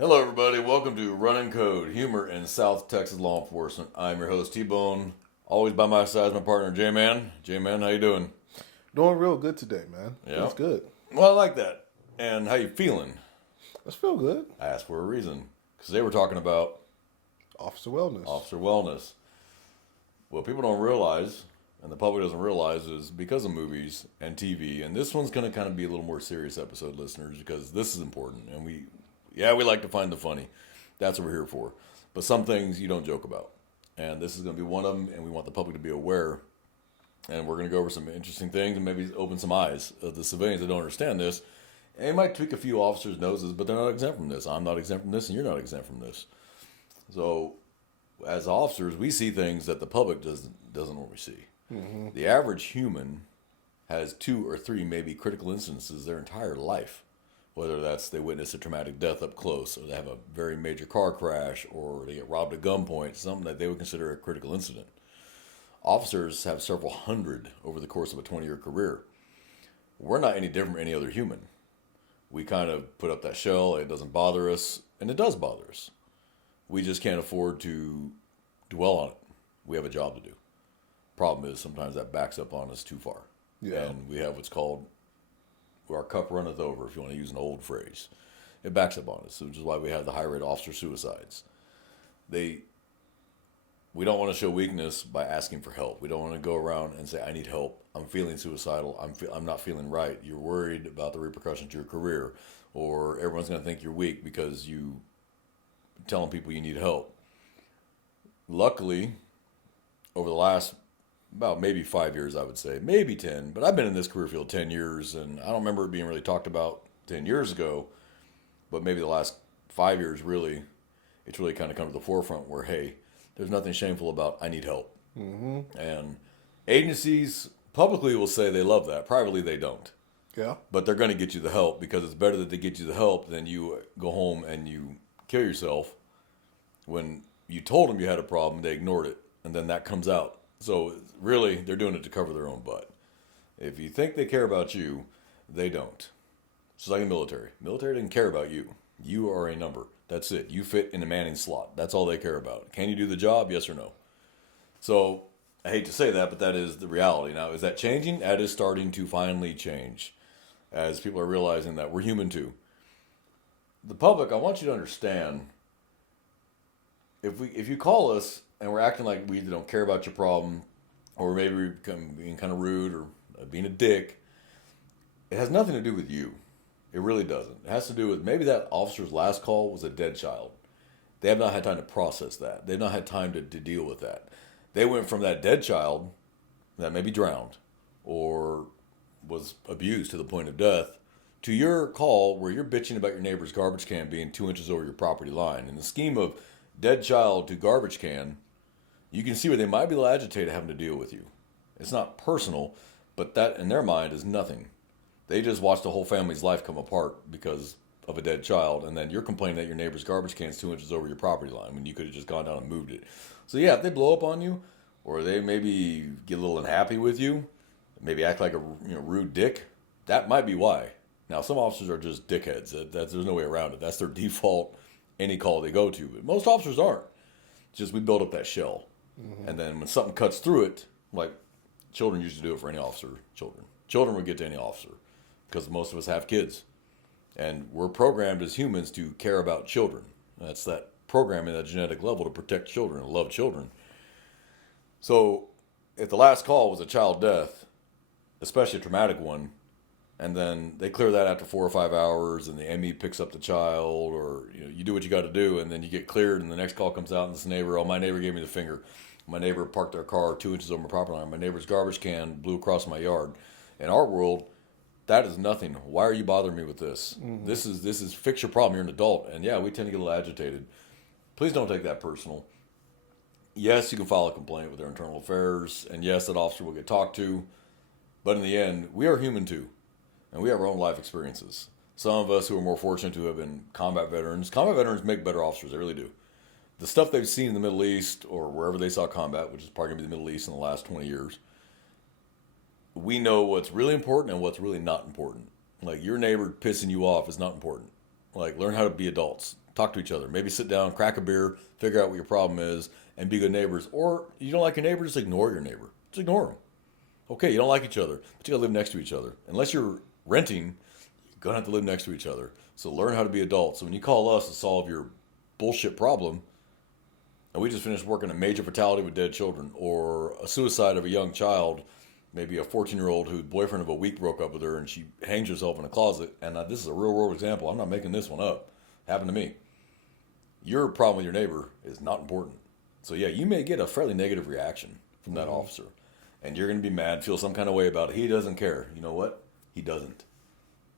Hello, everybody. Welcome to Running Code, humor in South Texas law enforcement. I'm your host, T-Bone. Always by my side is my partner, J-Man. J-Man, how you doing? Doing real good today, man. Yeah. Feels good. Well, I like that. And how you feeling? Let's feel good. I asked for a reason. Because they were talking about Officer wellness. officer wellness. What people don't realize, and the public doesn't realize, is because of movies and TV, and this one's going to kind of be a little more serious episode, listeners, because this is important. And we like to find the funny. That's what we're here for. But some things you don't joke about. And this is going to be one of them, and we want the public to be aware. And we're going to go over some interesting things and maybe open some eyes of the civilians that don't understand this. And it might tweak a few officers' noses, but they're not exempt from this. I'm not exempt from this, and you're not exempt from this. So, as officers, we see things that the public doesn't normally see. Mm-hmm. The average human has 2 or 3 maybe critical incidences their entire life. Whether that's they witness a traumatic death up close, or they have a very major car crash, or they get robbed at gunpoint, something that they would consider a critical incident. Officers have several hundred over the course of a 20-year career. We're not any different from any other human. We kind of put up that shell, it doesn't bother us, and it does bother us. We just can't afford to dwell on it. We have a job to do. Problem is, sometimes that backs up on us too far. Yeah. And we have what's called, our cup runneth over, if you want to use an old phrase. It backs up on us, which is why we have the high rate of officer suicides. We don't want to show weakness by asking for help. We don't want to go around and say, I need help. I'm feeling suicidal. I'm not feeling right. You're worried about the repercussions to your career. Or everyone's going to think you're weak because you telling people you need help. Luckily, over the last about maybe 5 years, I would say, maybe 10, but I've been in this career field 10 years, and I don't remember it being really talked about 10 years ago, but maybe the last 5 years, really, it's really kind of come to the forefront where, hey, there's nothing shameful about I need help. Mm-hmm. And agencies publicly will say they love that. Privately, they don't. Yeah. But they're going to get you the help because it's better that they get you the help than you go home and you kill yourself when you told them you had a problem, they ignored it, and then that comes out. So really, they're doing it to cover their own butt. If you think they care about you, they don't. It's like the military. Military doesn't care about you. You are a number. That's it. You fit in a manning slot. That's all they care about. Can you do the job? Yes or no? So I hate to say that, but that is the reality. Now, is that changing? That is starting to finally change as people are realizing that we're human too. The public, I want you to understand, if you call us and we're acting like we either don't care about your problem, or maybe we're being kind of rude or being a dick, it has nothing to do with you. It really doesn't. It has to do with maybe that officer's last call was a dead child. They have not had time to process that. They've not had time to deal with that. They went from that dead child that maybe drowned or was abused to the point of death to your call where you're bitching about your neighbor's garbage can being 2 inches over your property line. In the scheme of dead child to garbage can, you can see where they might be a little agitated having to deal with you. It's not personal, but that in their mind is nothing. They just watched the whole family's life come apart because of a dead child, and then you're complaining that your neighbor's garbage can's 2 inches over your property line when you could have just gone down and moved it. So yeah, if they blow up on you, or they maybe get a little unhappy with you, maybe act like a rude dick, that might be why. Now, some officers are just dickheads. There's no way around it. That's their default, any call they go to. But most officers aren't. It's just we build up that shell. Mm-hmm. And then when something cuts through it, like children used to do it for any officer, children would get to any officer because most of us have kids. And we're programmed as humans to care about children. That's that programming at a genetic level to protect children and love children. So if the last call was a child death, especially a traumatic one, and then they clear that after 4 or 5 hours, and the ME picks up the child, or you do what you got to do, and then you get cleared, and the next call comes out, and this neighbor, my neighbor gave me the finger. My neighbor parked their car 2 inches over my property line. My neighbor's garbage can blew across my yard. In our world, that is nothing. Why are you bothering me with this? Mm-hmm. This is fix your problem. You're an adult, and yeah, we tend to get a little agitated. Please don't take that personal. Yes, you can file a complaint with their internal affairs, and yes, that officer will get talked to. But in the end, we are human too. And we have our own life experiences. Some of us who are more fortunate to have been combat veterans make better officers, they really do. The stuff they've seen in the Middle East or wherever they saw combat, which is probably going to be the Middle East in the last 20 years, we know what's really important and what's really not important. Like your neighbor pissing you off is not important. Like learn how to be adults. Talk to each other. Maybe sit down, crack a beer, figure out what your problem is, and be good neighbors. Or you don't like your neighbor, just ignore your neighbor. Just ignore them. Okay, you don't like each other, but you gotta live next to each other. Unless you're renting, you're gonna have to live next to each other. So learn how to be adults. So when you call us to solve your bullshit problem, and we just finished working a major fatality with dead children, or a suicide of a young child, maybe a 14-year-old whose boyfriend of a week broke up with her and she hangs herself in a closet, and this is a real world example. I'm not making this one up. Happened to me. Your problem with your neighbor is not important. So yeah, you may get a fairly negative reaction from that officer. And you're going to be mad, feel some kind of way about it. He doesn't care. You know what? He doesn't.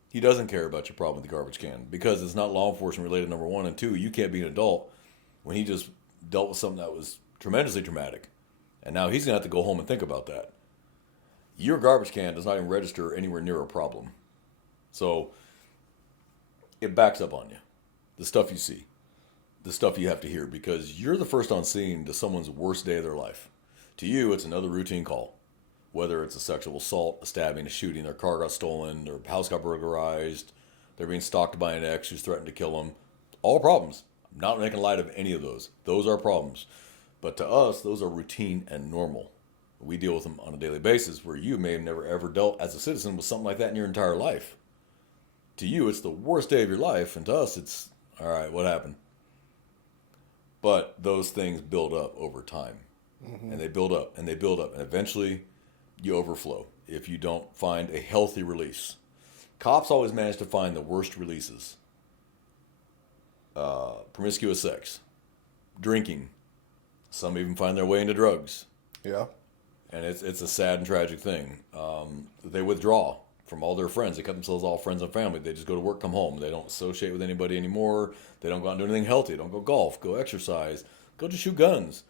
He doesn't care about your problem with the garbage can because it's not law enforcement related, number one. And two, you can't be an adult when he just dealt with something that was tremendously traumatic. And now he's going to have to go home and think about that. Your garbage can does not even register anywhere near a problem. So it backs up on you. The stuff you see, the stuff you have to hear, because you're the first on scene to someone's worst day of their life. To you, it's another routine call. Whether it's a sexual assault, a stabbing, a shooting, their car got stolen, their house got burglarized, they're being stalked by an ex who's threatened to kill them. All problems. I'm not making light of any of those. Those are problems. But to us, those are routine and normal. We deal with them on a daily basis, where you may have never ever dealt as a citizen with something like that in your entire life. To you, it's the worst day of your life, and to us, it's, all right, what happened? But those things build up over time. And they build up, and they build up, and eventually you overflow if you don't find a healthy release. Cops always manage to find the worst releases. Promiscuous sex, drinking, some even find their way into drugs. Yeah. And it's a sad and tragic thing. They withdraw from all their friends. They cut themselves off friends and family. They just go to work, come home. They don't associate with anybody anymore. They don't go out and do anything healthy. They don't go golf, go exercise, go to shoot guns.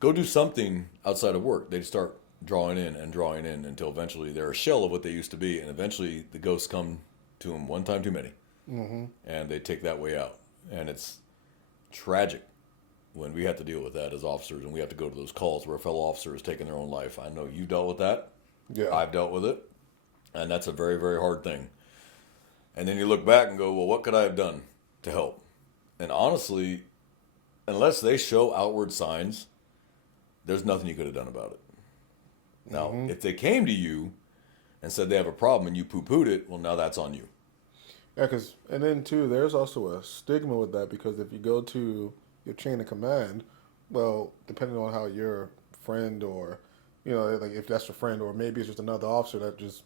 Go do something outside of work. They start drawing in until eventually they're a shell of what they used to be. And eventually the ghosts come to them one time too many. And they take that way out. And it's tragic when we have to deal with that as officers and we have to go to those calls where a fellow officer is taking their own life. I know you've dealt with that. Yeah. I've dealt with it. And that's a very, very hard thing. And then you look back and go, well, what could I have done to help? And honestly, unless they show outward signs, there's nothing you could have done about it. Now, if they came to you and said they have a problem and you poo-pooed it, well, now that's on you. Yeah, and then too, there's also a stigma with that because if you go to your chain of command, well, depending on how your friend or, like if that's your friend or maybe it's just another officer that just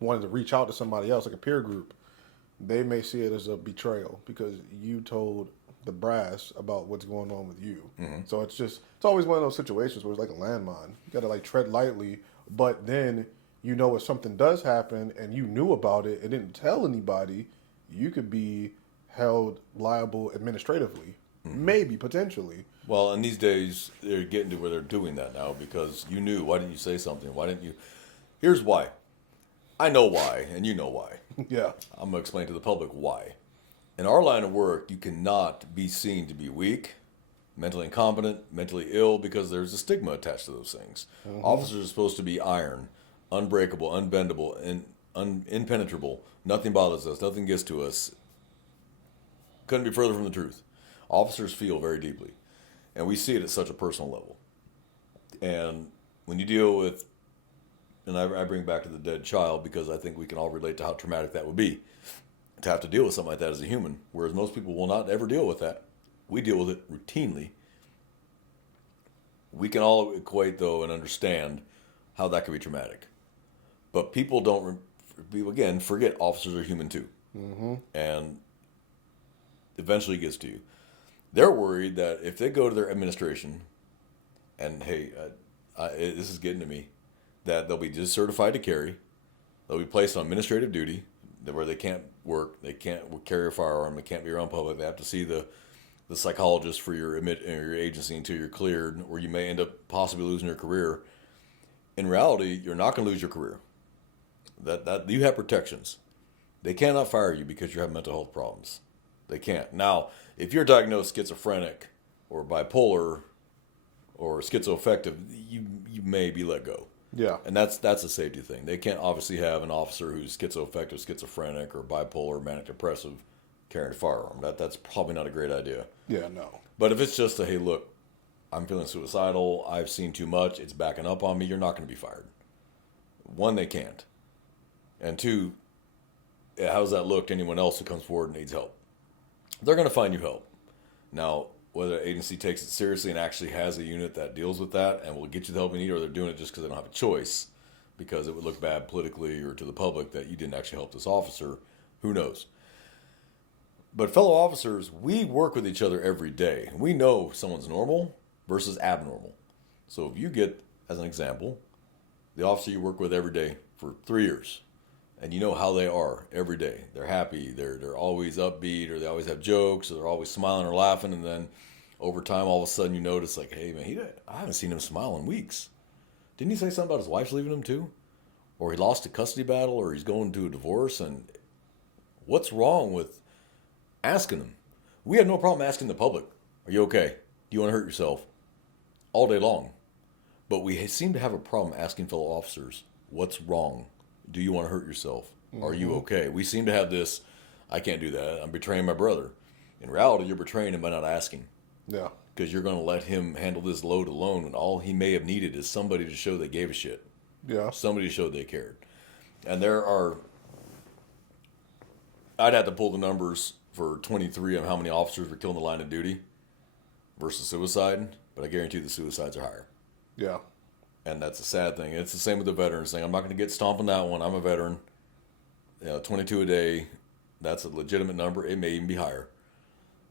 wanted to reach out to somebody else, like a peer group, they may see it as a betrayal because you told the brass about what's going on with you. So it's always one of those situations where it's like a landmine. You got to like tread lightly, but then if something does happen and you knew about it and didn't tell anybody, you could be held liable administratively, maybe potentially. Well, and these days they're getting to where they're doing that now because you knew. Why didn't you say something? Why didn't you? Here's why. I know why, and you know why. Yeah. I'm going to explain to the public why. In our line of work, you cannot be seen to be weak, mentally incompetent, mentally ill, because there's a stigma attached to those things. Officers are supposed to be iron, unbreakable, unbendable, and impenetrable. Nothing bothers us. Nothing gets to us. Couldn't be further from the truth. Officers feel very deeply, and we see it at such a personal level. And when you deal with, and I bring back to the dead child because I think we can all relate to how traumatic that would be. To have to deal with something like that as a human, whereas most people will not ever deal with that. We deal with it routinely. We can all equate, though, and understand how that can be traumatic. But people again, forget officers are human too. And eventually it gets to you. They're worried that if they go to their administration and, hey, this is getting to me, that they'll be decertified to carry, they'll be placed on administrative duty, where they can't work, they can't carry a firearm, they can't be around public, they have to see the psychologist for your agency until you're cleared, or you may end up possibly losing your career. In reality, you're not going to lose your career. That you have protections. They cannot fire you because you have mental health problems. They can't. Now, if you're diagnosed schizophrenic or bipolar or schizoaffective, you may be let go. Yeah. And that's a safety thing. They can't obviously have an officer who's schizoaffective, schizophrenic, or bipolar, manic depressive carrying a firearm. That's probably not a great idea. Yeah, no. But if it's just a, hey, look, I'm feeling suicidal, I've seen too much, it's backing up on me, you're not going to be fired. One, they can't. And two, how does that look to anyone else who comes forward and needs help? They're going to find you help. Now, whether the agency takes it seriously and actually has a unit that deals with that and will get you the help you need, or they're doing it just because they don't have a choice, because it would look bad politically or to the public that you didn't actually help this officer, who knows? But fellow officers, we work with each other every day. We know if someone's normal versus abnormal. So if you get, as an example, the officer you work with every day for 3 years, and you know how they are every day. They're happy, they're always upbeat, or they always have jokes, or they're always smiling or laughing, and then over time, all of a sudden you notice, like, hey man, I haven't seen him smile in weeks. Didn't he say something about his wife's leaving him too? Or he lost a custody battle, or he's going to a divorce, and what's wrong with asking them? We have no problem asking the public, are you okay? Do you want to hurt yourself? All day long. But we seem to have a problem asking fellow officers, what's wrong? Do you want to hurt yourself? Are you okay? We seem to have this, I can't do that, I'm betraying my brother. In reality, you're betraying him by not asking. Yeah. Because you're going to let him handle this load alone when all he may have needed is somebody to show they gave a shit. Yeah. Somebody to show they cared. And I'd have to pull the numbers for 23 on how many officers were killed in the line of duty versus suicide, but I guarantee the suicides are higher. Yeah. And that's a sad thing. It's the same with the veterans thing. I'm not going to get stomped on that one. I'm a veteran. 22 a day, that's a legitimate number. It may even be higher.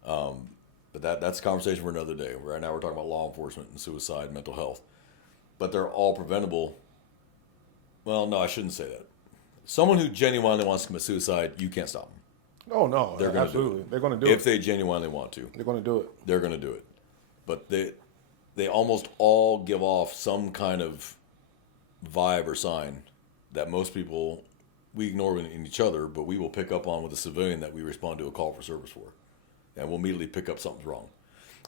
But that's a conversation for another day. Right now we're talking about law enforcement and suicide, mental health. But they're all preventable. Well, no, I shouldn't say that. Someone who genuinely wants to commit suicide, you can't stop them. Oh, no. They're gonna absolutely. They're going to do If it. they genuinely want to. They're going to do it. They're going to do it. But they almost all give off some kind of vibe or sign that most people, we ignore in each other, but we will pick up on with a civilian that we respond to a call for service for. And we'll immediately pick up something's wrong.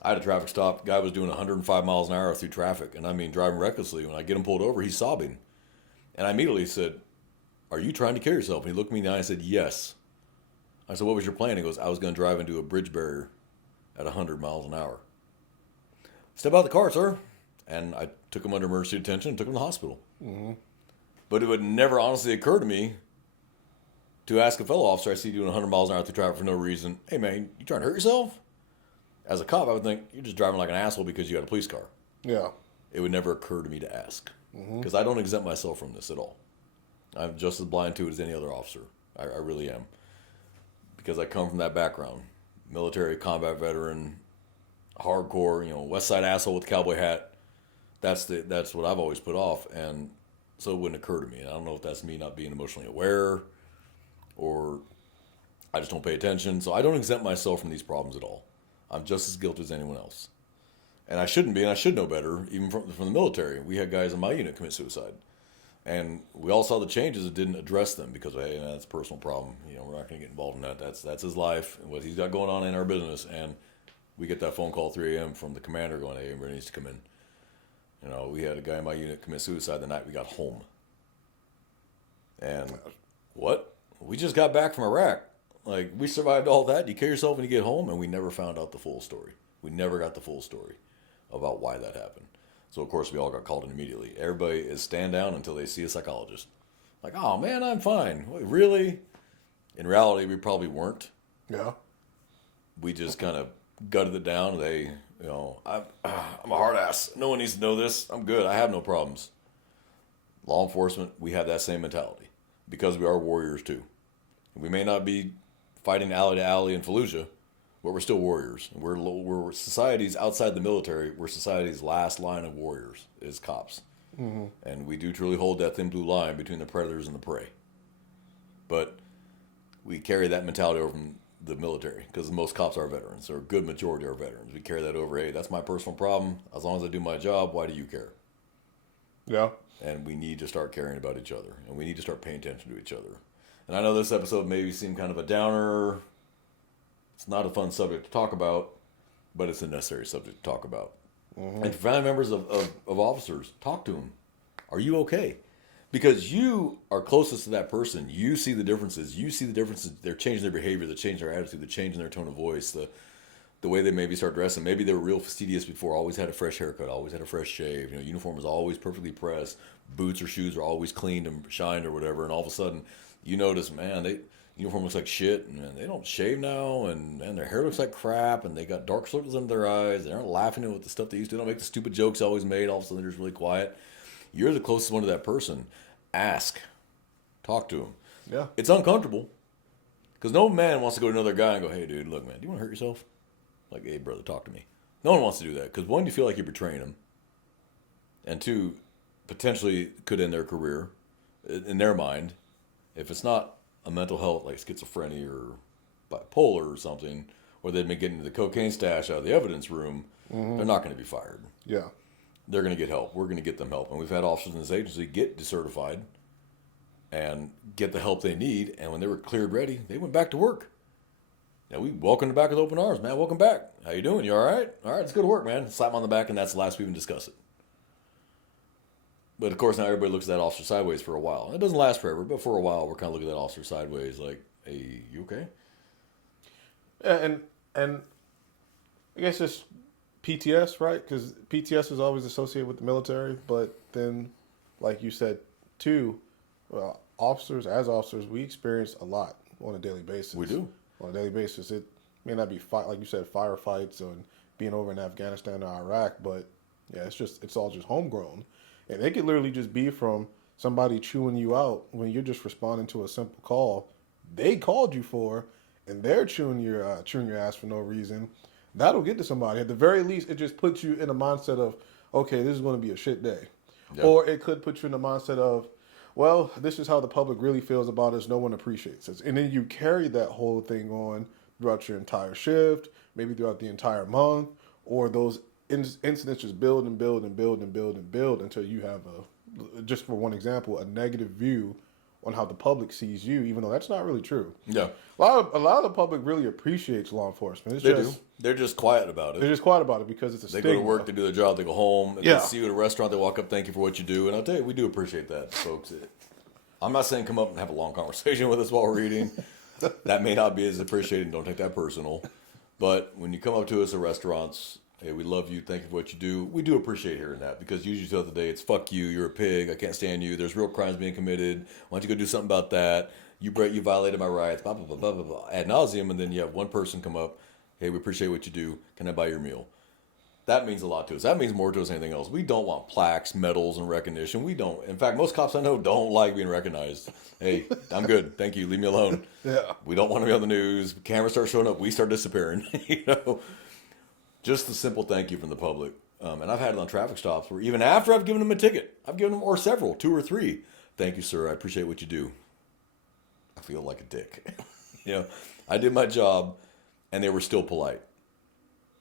I had a traffic stop. Guy was doing 105 miles an hour through traffic. And I mean, driving recklessly. When I get him pulled over, he's sobbing. And I immediately said, are you trying to kill yourself? And he looked me in the eye and said, yes. I said, what was your plan? He goes, I was going to drive into a bridge barrier at 100 miles an hour. Step out of the car, sir. And I took him under emergency detention and took him to the hospital. Mm-hmm. But it would never honestly occur to me to ask a fellow officer I see doing 100 miles an hour through traffic for no reason, hey man, you trying to hurt yourself? As a cop, I would think, you're just driving like an asshole because you got a police car. Yeah. It would never occur to me to ask. Because I don't exempt myself from this at all. I'm just as blind to it as any other officer. I really am. Because I come from that background. Military, combat veteran, hardcore, West Side asshole with the cowboy hat. That's what I've always put off. And so it wouldn't occur to me. And I don't know if that's me not being emotionally aware or I just don't pay attention. So I don't exempt myself from these problems at all. I'm just as guilty as anyone else. And I shouldn't be, and I should know better, even from the military. We had guys in my unit commit suicide. And we all saw the changes that didn't address them because, hey, that's a personal problem. We're not going to get involved in that. That's his life and what he's got going on in our business. And we get that phone call at 3 a.m. from the commander going, hey, everybody needs to come in. We had a guy in my unit commit suicide the night we got home. And what? We just got back from Iraq. Like, we survived all that. You kill yourself when you get home, and we never found out the full story. We never got the full story about why that happened. So, of course, we all got called in immediately. Everybody is stand down until they see a psychologist. Like, oh, man, I'm fine. Wait, really? In reality, we probably weren't. Yeah. We just kind of gutted it down. I'm a hard ass. No one needs to know this. I'm good. I have no problems. Law enforcement, we have that same mentality because we are warriors, too. We may not be fighting alley to alley in Fallujah, but we're still warriors. We're society's outside the military. We're society's last line of warriors is cops. Mm-hmm. And we do truly hold that thin blue line between the predators and the prey. But we carry that mentality over from the military because most cops are veterans, or a good majority are veterans. We carry that over, hey, that's my personal problem. As long as I do my job, why do you care? Yeah. And we need to start caring about each other, and we need to start paying attention to each other. And I know this episode maybe seemed kind of a downer. It's not a fun subject to talk about, but it's a necessary subject to talk about. Mm-hmm. And for family members of officers, talk to them. Are you okay? Because you are closest to that person. You see the differences. You see the differences. They're changing their behavior. They're changing their attitude. They're changing their tone of voice. The way they maybe start dressing. Maybe they were real fastidious before. Always had a fresh haircut. Always had a fresh shave. Uniform was always perfectly pressed. Boots or shoes are always cleaned and shined or whatever. And all of a sudden, you notice, man, uniform looks like shit. And they don't shave now. And their hair looks like crap. And they got dark circles under their eyes. They aren't laughing at the stuff they used to. They don't make the stupid jokes they always made. All of a sudden, they're just really quiet. You're the closest one to that person. Ask. Talk to them. Yeah. It's uncomfortable. Because no man wants to go to another guy and go, hey, dude, look, man, do you want to hurt yourself? Like, hey, brother, talk to me. No one wants to do that. Because one, you feel like you're betraying them. And two, potentially could end their career in their mind. If it's not a mental health like schizophrenia or bipolar or something, or they've been getting the cocaine stash out of the evidence room, they're not going to be fired. Yeah. They're going to get help. We're going to get them help. And we've had officers in this agency get decertified and get the help they need. And when they were cleared ready, they went back to work. Yeah, we welcome them back with open arms, man. Welcome back. How you doing? You all right? All right, let's go to work, man. Slap them on the back, and that's the last we even discuss it. But, of course, now everybody looks at that officer sideways for a while. And it doesn't last forever, but for a while, we're kind of looking at that officer sideways like, hey, you okay? Yeah, and I guess it's PTS, right? Because PTS is always associated with the military, but then, like you said, too, well, as officers, we experience a lot on a daily basis. We do. On a daily basis. It may not be, like you said, firefights and being over in Afghanistan or Iraq, but yeah, it's all just homegrown. And it could literally just be from somebody chewing you out when you're just responding to a simple call they called you for, and they're chewing your ass for no reason. That'll get to somebody. At the very least, it just puts you in a mindset of, okay, this is going to be a shit day. Yep. Or it could put you in the mindset of, well, this is how the public really feels about us. No one appreciates us. And then you carry that whole thing on throughout your entire shift, maybe throughout the entire month, or those incidents just build and build and build and build and build until you have just for one example, a negative view on how the public sees you, even though that's not really true. Yeah. A lot of the public really appreciates law enforcement. They do. They're just quiet about it. They're just quiet about it because it's a stigma. They go to work, they do their job, they go home. If Yeah. they see you at a restaurant, they walk up, thank you for what you do. And I'll tell you, we do appreciate that, folks. I'm not saying come up and have a long conversation with us while we're eating. That may not be as appreciated. Don't take that personal. But when you come up to us at restaurants, hey, we love you. Thank you for what you do. We do appreciate hearing that because usually throughout the day it's fuck you. You're a pig. I can't stand you. There's real crimes being committed. Why don't you go do something about that? You violated my rights. Blah, blah, blah, blah, blah, blah. Ad nauseum. And then you have one person come up. Hey, we appreciate what you do. Can I buy your meal? That means a lot to us. That means more to us than anything else. We don't want plaques, medals, and recognition. We don't. In fact, most cops I know don't like being recognized. Hey, I'm good. Thank you. Leave me alone. Yeah. We don't want to be on the news. Cameras start showing up. We start disappearing. Just the simple thank you from the public. And I've had it on traffic stops where even after I've given them a ticket, I've given them, or several, 2 or 3. Thank you, sir. I appreciate what you do. I feel like a dick. I did my job and they were still polite.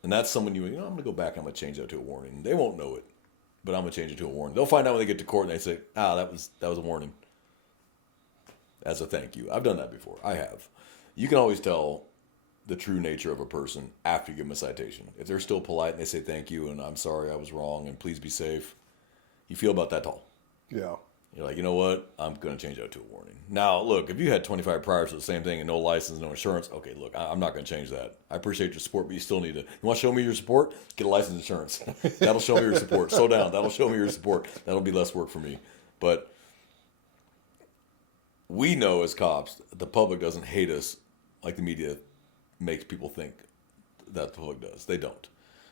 And that's someone I'm going to go back. I'm going to change that to a warning. They won't know it, but I'm going to change it to a warning. They'll find out when they get to court and they say, that was a warning. As a thank you. I've done that before. I have. You can always tell the true nature of a person after you give them a citation. If they're still polite and they say thank you and I'm sorry I was wrong and please be safe, you feel about that tall. Yeah. You're like, you know what? I'm going to change that to a warning. Now, look, if you had 25 priors for the same thing and no license, no insurance, okay, look, I'm not going to change that. I appreciate your support, but you still need to. You want to show me your support? Get a license insurance. That'll show me your support. Slow down. That'll show me your support. That'll be less work for me. But we know as cops, the public doesn't hate us like the media makes people think that the public does. They don't.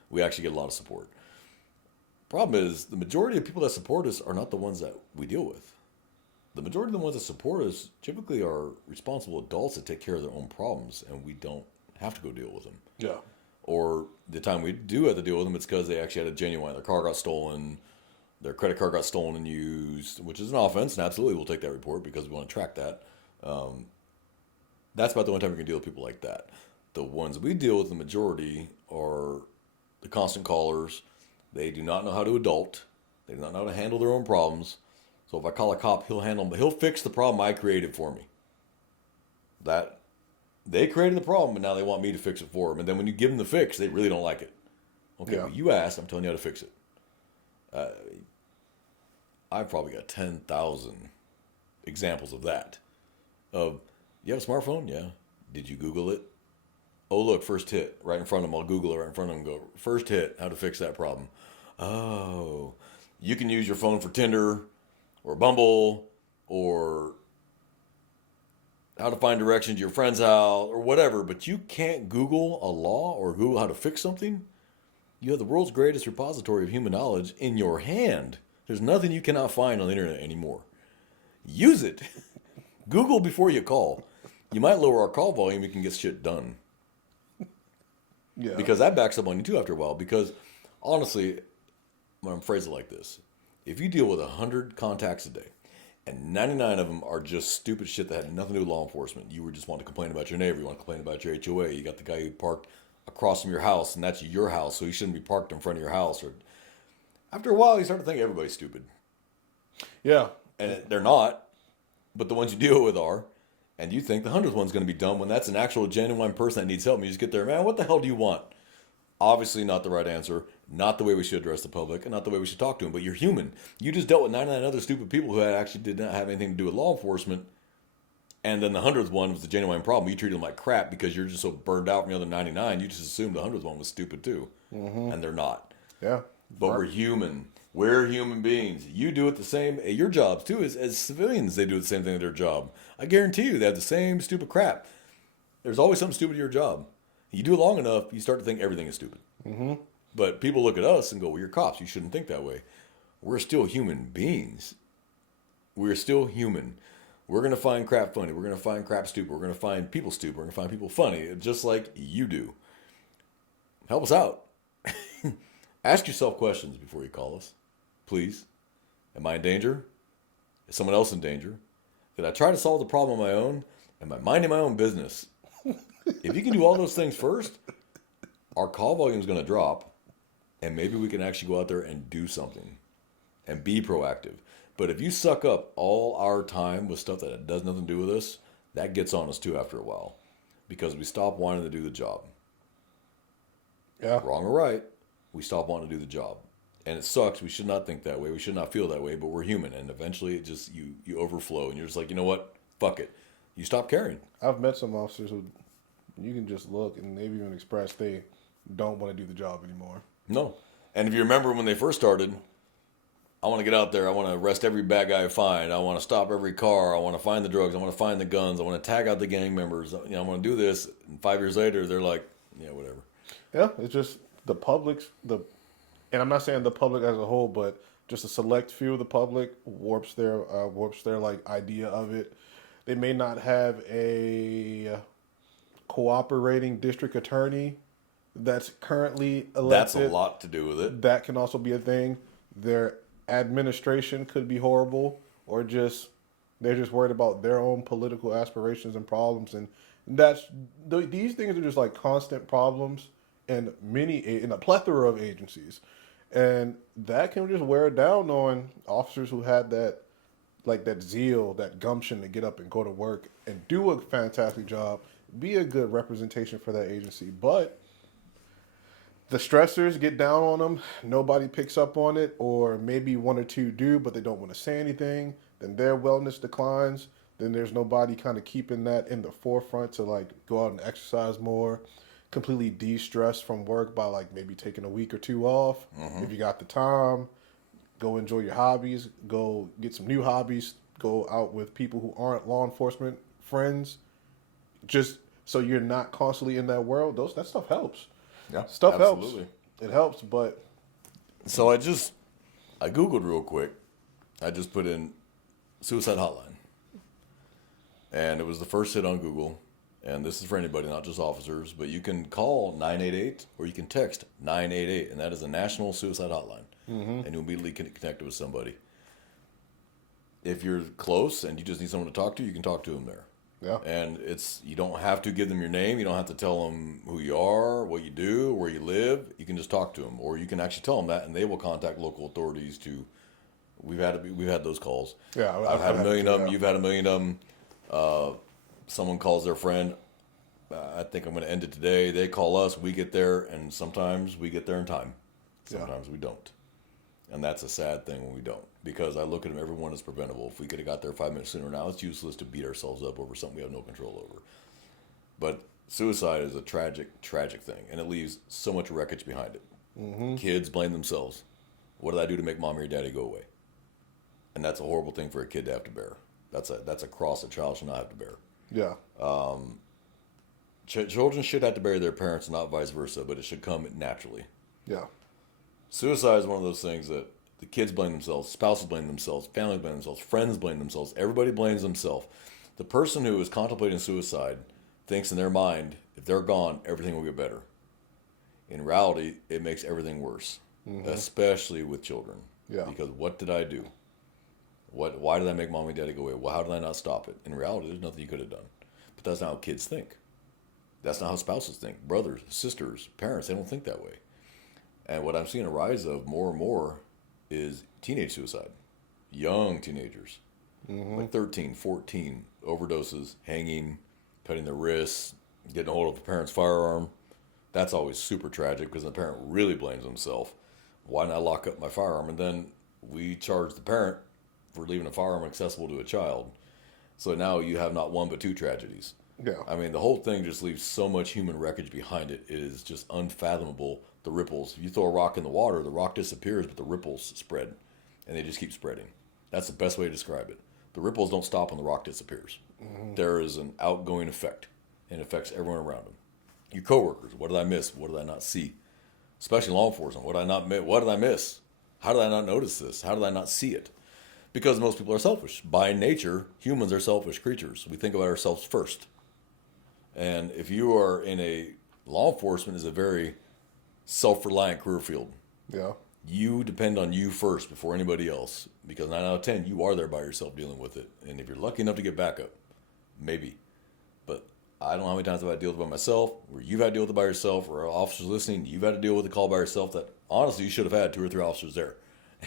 We actually get a lot of support. Problem is, the majority of people that support us are not the ones that we deal with. The majority of the ones that support us typically are responsible adults that take care of their own problems, and we don't have to go deal with them. Yeah. Or the time we do have to deal with them, it's because they actually had a genuine, their car got stolen, their credit card got stolen and used, which is an offense, and absolutely we'll take that report because we want to track that. That's about the only time we can deal with people like that. The ones we deal with, the majority, are the constant callers. They do not know how to adult. They do not know how to handle their own problems. So if I call a cop, he'll fix the problem I created for me. That they created the problem, but now they want me to fix it for them. And then when you give them the fix, they really don't like it. Okay, Yeah. well, you asked, I'm telling you how to fix it. I've probably got 10,000 examples of that. Of, you have a smartphone? Yeah. Did you Google it? Oh, look, first hit right in front of them. I'll Google it right in front of them and go, first hit, how to fix that problem. Oh, you can use your phone for Tinder or Bumble or how to find directions to your friend's house or whatever, but you can't Google a law or Google how to fix something. You have the world's greatest repository of human knowledge in your hand. There's nothing you cannot find on the internet anymore. Use it. Google before you call. You might lower our call volume, we can get shit done. Yeah. Because that backs up on you too after a while. Because honestly, when I'm phrasing it like this, if you deal with 100 contacts a day, and 99 of them are just stupid shit that had nothing to do with law enforcement. You were just want to complain about your neighbor. You want to complain about your HOA. You got the guy who parked across from your house, and that's your house, so he shouldn't be parked in front of your house. Or after a while, you start to think everybody's stupid, Yeah. and they're not. But the ones you deal with are, and you think the 100th one's going to be dumb when that's an actual genuine person that needs help. And you just get there, man. What the hell do you want? Obviously, not the right answer. Not the way we should address the public, and not the way we should talk to them. But you're human. You just dealt with 99 other stupid people who actually did not have anything to do with law enforcement. And then the 100th one was the genuine problem. You treated them like crap because you're just so burned out from the other 99. You just assumed the 100th one was stupid too. Mm-hmm. And they're not. Yeah. But we're human. We're human beings. You do it the same at your jobs too. As civilians, they do the same thing at their job. I guarantee you they have the same stupid crap. There's always something stupid at your job. You do it long enough, you start to think everything is stupid. Mm-hmm. But people look at us and go, well, you're cops. You shouldn't think that way. We're still human beings. We're still human. We're going to find crap funny. We're going to find crap stupid. We're going to find people stupid. We're going to find people funny, just like you do. Help us out. Ask yourself questions before you call us. Please. Am I in danger? Is someone else in danger? Did I try to solve the problem on my own? Am I minding my own business? If you can do all those things first, our call volume is going to drop, and maybe we can actually go out there and do something and be proactive. But if you suck up all our time with stuff that does nothing to do with us, that gets on us too after a while because we stop wanting to do the job. Yeah. Wrong or right, we stop wanting to do the job. And it sucks. We should not think that way. We should not feel that way, but we're human. And eventually it just, you overflow and you're just like, you know what? Fuck it. You stop caring. I've met some officers who you can just look and they've even expressed they don't want to do the job anymore. No. And if you remember when they first started, I want to get out there. I want to arrest every bad guy I find. I want to stop every car. I want to find the drugs. I want to find the guns. I want to tag out the gang members. You know, I want to do this. And 5 years later, they're like, yeah, whatever. Yeah, it's just the public's and I'm not saying the public as a whole, but just a select few of the public warps their like idea of it. They may not have a cooperating district attorney that's currently elected. That's a lot to do with it. That can also be a thing. Their administration could be horrible, or just they're just worried about their own political aspirations and problems, and these things are just like constant problems in a plethora of agencies, and that can just wear down on officers who had that zeal, that gumption to get up and go to work and do a fantastic job, be a good representation for that agency, but the stressors get down on them. Nobody picks up on it, or maybe one or two do, but they don't want to say anything. Then their wellness declines. Then there's nobody kind of keeping that in the forefront to like go out and exercise more, completely de-stress from work by like maybe taking a week or two off. Mm-hmm. If you got the time, go enjoy your hobbies, go get some new hobbies, go out with people who aren't law enforcement friends, just so you're not constantly in that world. That stuff helps. Yeah, stuff absolutely. Helps. It helps, but so I Googled real quick. I just put in suicide hotline, and it was the first hit on Google. And this is for anybody, not just officers, but you can call 988 or you can text 988, and that is a national suicide hotline. Mm-hmm. And you'll immediately connect with somebody. If you're close and you just need someone to talk to, you can talk to them there. Yeah. And you don't have to give them your name. You don't have to tell them who you are, what you do, where you live. You can just talk to them, or you can actually tell them that, and they will contact local authorities to. We've had those calls. Yeah, I've had a million of them. You've had a million of them. Someone calls their friend. I think I'm going to end it today. They call us. We get there, and sometimes we get there in time. Sometimes we don't. And that's a sad thing when we don't. Because I look at them, everyone is preventable. If we could have got there 5 minutes sooner, now it's useless to beat ourselves up over something we have no control over. But suicide is a tragic, tragic thing. And it leaves so much wreckage behind it. Mm-hmm. Kids blame themselves. What did I do to make mommy or daddy go away? And that's a horrible thing for a kid to have to bear. That's a cross a child should not have to bear. Yeah. Children should have to bury their parents, not vice versa, but it should come naturally. Yeah. Suicide is one of those things that the kids blame themselves, spouses blame themselves, families blame themselves, friends blame themselves, everybody blames themselves. The person who is contemplating suicide thinks in their mind, if they're gone, everything will get better. In reality, it makes everything worse, especially with children. Yeah. Because what did I do? Why did I make mommy and daddy go away? Well, how did I not stop it? In reality, there's nothing you could have done. But that's not how kids think. That's not how spouses think. Brothers, sisters, parents, they don't think that way. And what I'm seeing a rise of more and more is teenage suicide. Young teenagers. Like 13, 14, overdoses, hanging, cutting their wrists, getting a hold of a parent's firearm. That's always super tragic because the parent really blames himself. Why not lock up my firearm? And then we charge the parent for leaving a firearm accessible to a child. So now you have not one but two tragedies. Yeah. I mean, the whole thing just leaves so much human wreckage behind it. It is just unfathomable, the ripples. If you throw a rock in the water, the rock disappears, but the ripples spread. And they just keep spreading. That's the best way to describe it. The ripples don't stop when the rock disappears. There is an outgoing effect, and it affects everyone around them. Your coworkers, what did I miss? What did I not see? Especially law enforcement, what did I not miss? What did I miss? How did I not notice this? How did I not see it? Because most people are selfish. By nature, humans are selfish creatures. We think about ourselves first. And if you are in a law enforcement is a very self-reliant career field. Yeah. You depend on you first before anybody else. Because 9 out of 10, you are there by yourself dealing with it. And if you're lucky enough to get backup, maybe. But I don't know how many times I've had to deal with it by myself, or you've had to deal with it by yourself, or officers listening, you've had to deal with the call by yourself that honestly you should have had 2 or 3 officers there.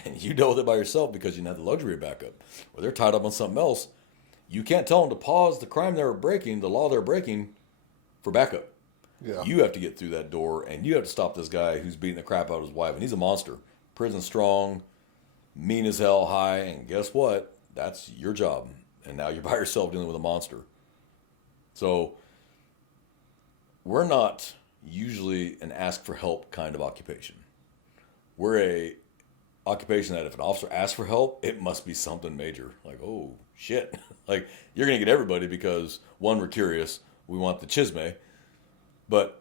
And you dealt with it by yourself because you didn't have the luxury of backup. Or they're tied up on something else. You can't tell them to pause the crime they're breaking, the law they're breaking, for backup. Yeah. You have to get through that door, and you have to stop this guy who's beating the crap out of his wife. And he's a monster. Prison strong, mean as hell, high, and guess what? That's your job. And now you're by yourself dealing with a monster. So we're not usually an ask for help kind of occupation. We're a occupation that if an officer asks for help, it must be something major. Like, oh, shit. Like, you're going to get everybody because, one, we're curious. We want the chisme. But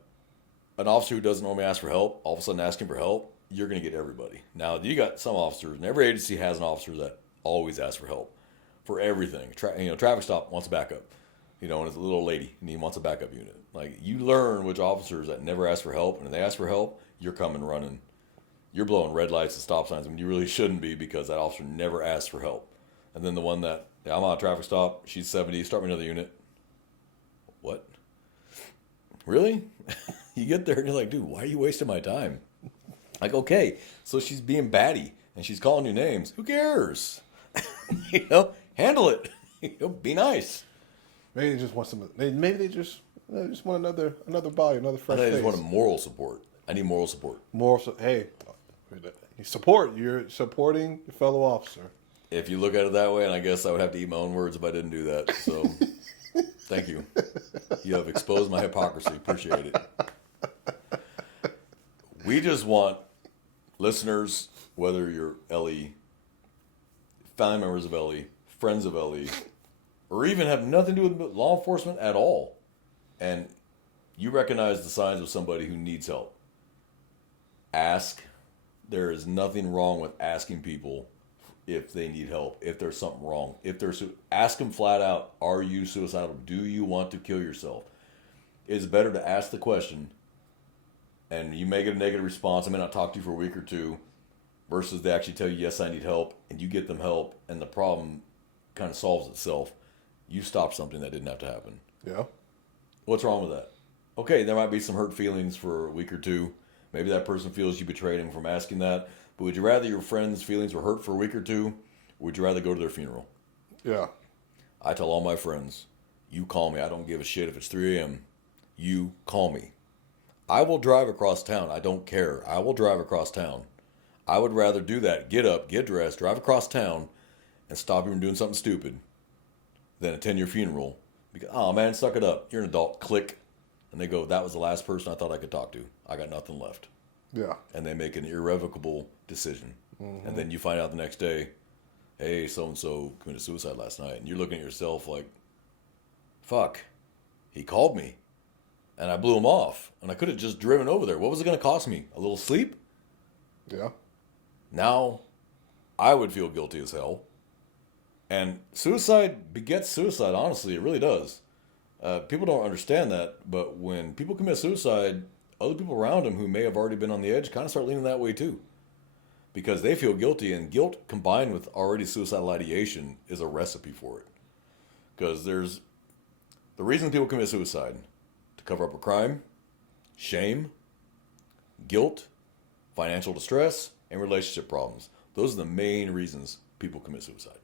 an officer who doesn't normally ask for help, all of a sudden asking for help, you're going to get everybody. Now, you got some officers, and every agency has an officer that always asks for help for everything. Traffic stop wants a backup. And it's a little lady, and he wants a backup unit. Like, you learn which officers that never ask for help, and if they ask for help, you're coming running. You're blowing red lights and stop signs when you really shouldn't be because that officer never asked for help. And then the one that, I'm on a traffic stop, she's 70, start me another unit. What? Really? You get there and you're like, dude, why are you wasting my time? Like, okay, so she's being batty and she's calling you names. Who cares? Handle it. Be nice. Maybe they just want some. Maybe they just want another body, another fresh I face. just want a moral support. I need moral support. Hey, you're supporting your fellow officer. If you look at it that way, and I guess I would have to eat my own words if I didn't do that. So, thank you. You have exposed my hypocrisy. Appreciate it. We just want listeners, whether you're LE, family members of LE, friends of LE, or even have nothing to do with law enforcement at all, and you recognize the signs of somebody who needs help. Ask. There is nothing wrong with asking people if they need help, if there's something wrong. Ask them flat out, are you suicidal? Do you want to kill yourself? It's better to ask the question, and you may get a negative response. I may not talk to you for a week or two, versus they actually tell you, yes, I need help, and you get them help, and the problem kind of solves itself. You stopped something that didn't have to happen. Yeah. What's wrong with that? Okay, there might be some hurt feelings for a week or two. Maybe that person feels you betrayed him from asking that. But would you rather your friend's feelings were hurt for a week or two? Or would you rather go to their funeral? Yeah. I tell all my friends, you call me. I don't give a shit if it's 3 a.m. You call me. I will drive across town. I don't care. I will drive across town. I would rather do that, get up, get dressed, drive across town, and stop you from doing something stupid than attend your funeral. Because, oh man, suck it up. You're an adult. Click. And they go, that was the last person I thought I could talk to. I got nothing left. Yeah. And they make an irrevocable decision. And then you find out the next day, hey, so-and-so committed suicide last night. And you're looking at yourself like, fuck, he called me. And I blew him off. And I could have just driven over there. What was it going to cost me? A little sleep? Yeah. Now, I would feel guilty as hell. And suicide begets suicide, honestly. It really does. People don't understand that. But when people commit suicide, other people around them who may have already been on the edge kind of start leaning that way too. Because they feel guilty. And guilt combined with already suicidal ideation is a recipe for it. Because there's the reason people commit suicide: to cover up a crime, shame, guilt, financial distress, and relationship problems. Those are the main reasons people commit suicide.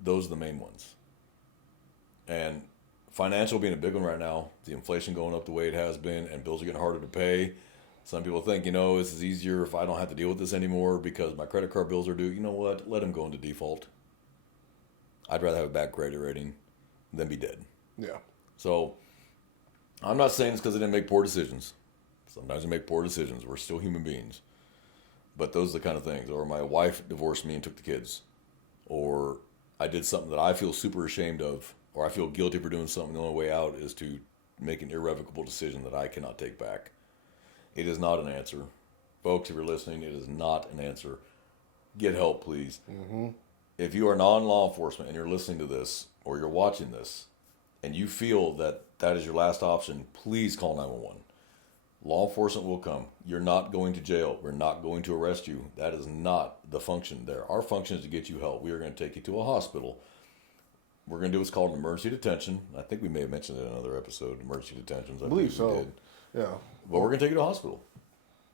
Those are the main ones. And financial being a big one right now, the inflation going up the way it has been, and bills are getting harder to pay. Some people think, this is easier if I don't have to deal with this anymore because my credit card bills are due. You know what? Let them go into default. I'd rather have a bad credit rating than be dead. Yeah. So I'm not saying it's because I didn't make poor decisions. Sometimes we make poor decisions. We're still human beings. But those are the kind of things. Or my wife divorced me and took the kids. Or I did something that I feel super ashamed of. Or I feel guilty for doing something. The only way out is to make an irrevocable decision that I cannot take back. It is not an answer. Folks, if you're listening, it is not an answer. Get help, please. Mm-hmm. If you are non-law enforcement and you're listening to this or you're watching this and you feel that that is your last option, please call 911. Law enforcement will come. You're not going to jail. We're not going to arrest you. That is not the function there. Our function is to get you help. We are going to take you to a hospital. We're going to do what's called an emergency detention. I think we may have mentioned it in another episode, emergency detentions. I believe so. We did. Yeah. But we're going to take you to a hospital.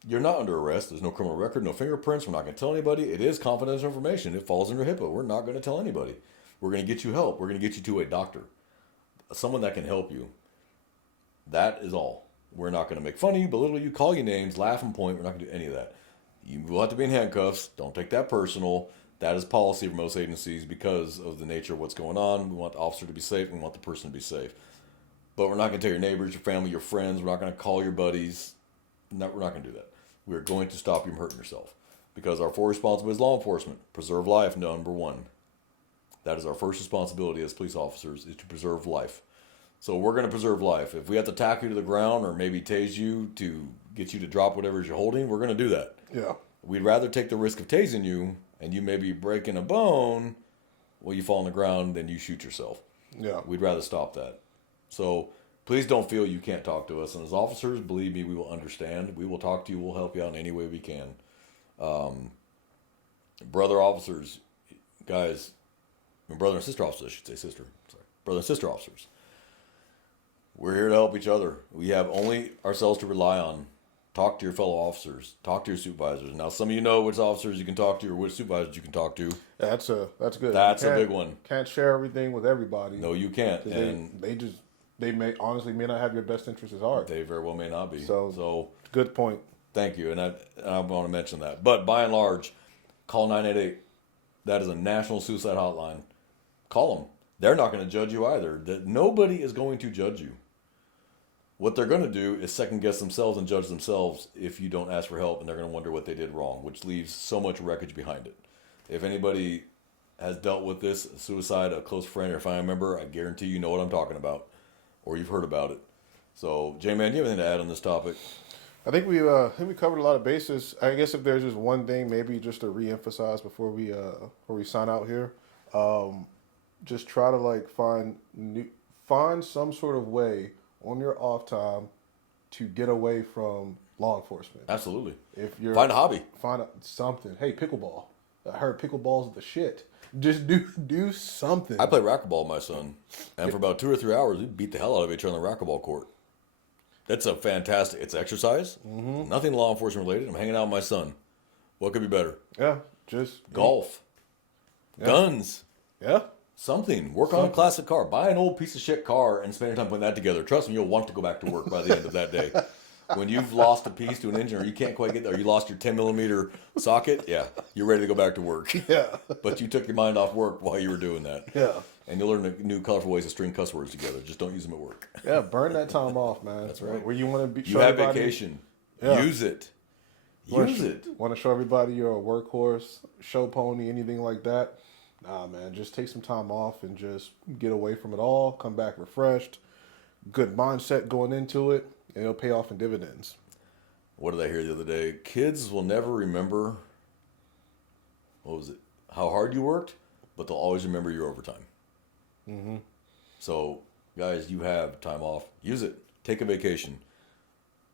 You're not under arrest. There's no criminal record, no fingerprints. We're not going to tell anybody. It is confidential information. It falls under HIPAA. We're not going to tell anybody. We're going to get you help. We're going to get you to a doctor, someone that can help you. That is all. We're not going to make fun of you, belittle you, call you names, laugh and point. We're not going to do any of that. You will have to be in handcuffs. Don't take that personal. That is policy for most agencies because of the nature of what's going on. We want the officer to be safe. We want the person to be safe. But we're not going to tell your neighbors, your family, your friends. We're not going to call your buddies. No, we're not going to do that. We're going to stop you from hurting yourself. Because our full responsibility as law enforcement, preserve life, number one. That is our first responsibility as police officers, is to preserve life. So we're going to preserve life. If we have to tackle you to the ground or maybe tase you to get you to drop whatever you're holding, we're going to do that. Yeah. We'd rather take the risk of tasing you and you maybe breaking a bone while you fall on the ground than you shoot yourself. Yeah. We'd rather stop that. So please don't feel you can't talk to us. And as officers, believe me, we will understand. We will talk to you. We'll help you out in any way we can. Brother officers, guys, brother and sister officers, I should say sister. Sorry. Brother and sister officers. We're here to help each other. We have only ourselves to rely on. Talk to your fellow officers. Talk to your supervisors. Now, some of you know which officers you can talk to or which supervisors you can talk to. Yeah, that's good. That's a big one. Can't share everything with everybody. No, you can't. And they may honestly may not have your best interest at heart. They very well may not be. So good point. Thank you, and I want to mention that. But by and large, call 988. That is a national suicide hotline. Call them. They're not going to judge you either. Nobody is going to judge you. What they're going to do is second guess themselves and judge themselves if you don't ask for help, and they're going to wonder what they did wrong, which leaves so much wreckage behind it. If anybody has dealt with this, suicide, a close friend or a family member, I guarantee you know what I'm talking about, or you've heard about it. So, J-Man, do you have anything to add on this topic? I think we covered a lot of bases. I guess if there's just one thing, maybe just to reemphasize before we sign out here, just try to find some sort of way on your off time to get away from law enforcement. Absolutely. If you're find a hobby, find something. Hey, pickleball. I heard pickleball's the shit. Just do something. I play racquetball with my son, and for about 2 or 3 hours, we beat the hell out of each other on the racquetball court. That's a fantastic. It's exercise. Mm-hmm. Nothing law enforcement related. I'm hanging out with my son. What could be better? Yeah, just golf, guns. Yeah. Something. Work on a classic car. Buy an old piece of shit car and spend your time putting that together. Trust me, you'll want to go back to work by the end of that day. When you've lost a piece to an engine or you can't quite get there, you lost your 10 millimeter socket, yeah, you're ready to go back to work. Yeah. But you took your mind off work while you were doing that. Yeah. And you'll learn new colorful ways to string cuss words together. Just don't use them at work. Yeah, burn that time off, man. That's right. Where you want to be. You show have everybody- vacation. Yeah. Use it. Use it. Want to show everybody you're a workhorse, show pony, anything like that? Nah, man. Just take some time off and just get away from it all. Come back refreshed. Good mindset going into it, and it'll pay off in dividends. What did I hear the other day? Kids will never remember, what was it, how hard you worked, but they'll always remember your overtime. Mm-hmm. So, guys, you have time off. Use it. Take a vacation.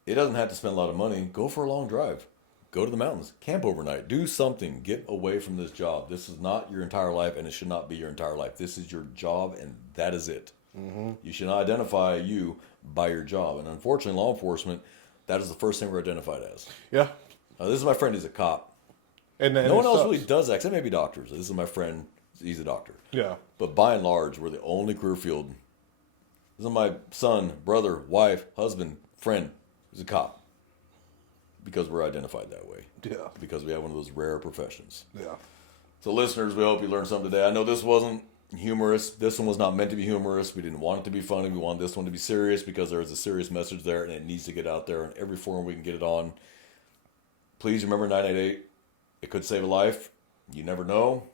It doesn't have to spend a lot of money. Go for a long drive. Go to the mountains. Camp overnight. Do something. Get away from this job. This is not your entire life, and it should not be your entire life. This is your job, and that is it. Mm-hmm. You should not identify you by your job. And unfortunately, law enforcement, that is the first thing we're identified as. Yeah. This is my friend. He's a cop. And No one else sucks. really does that, except maybe doctors. This is my friend. He's a doctor. Yeah. But by and large, we're the only career field. This is my son, brother, wife, husband, friend who's a cop. Because we're identified that way. Yeah. Because we have one of those rare professions. Yeah. So listeners, we hope you learned something today. I know this wasn't humorous. This one was not meant to be humorous. We didn't want it to be funny. We wanted this one to be serious because there is a serious message there and it needs to get out there in every forum we can get it on. Please remember 988. It could save a life. You never know.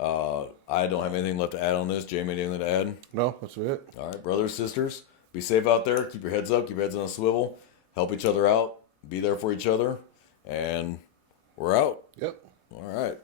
I don't have anything left to add on this. Jamie, anything to add? No, that's it. All right, brothers, sisters, be safe out there. Keep your heads up. Keep your heads on a swivel. Help each other out. Be there for each other. And we're out. Yep. All right.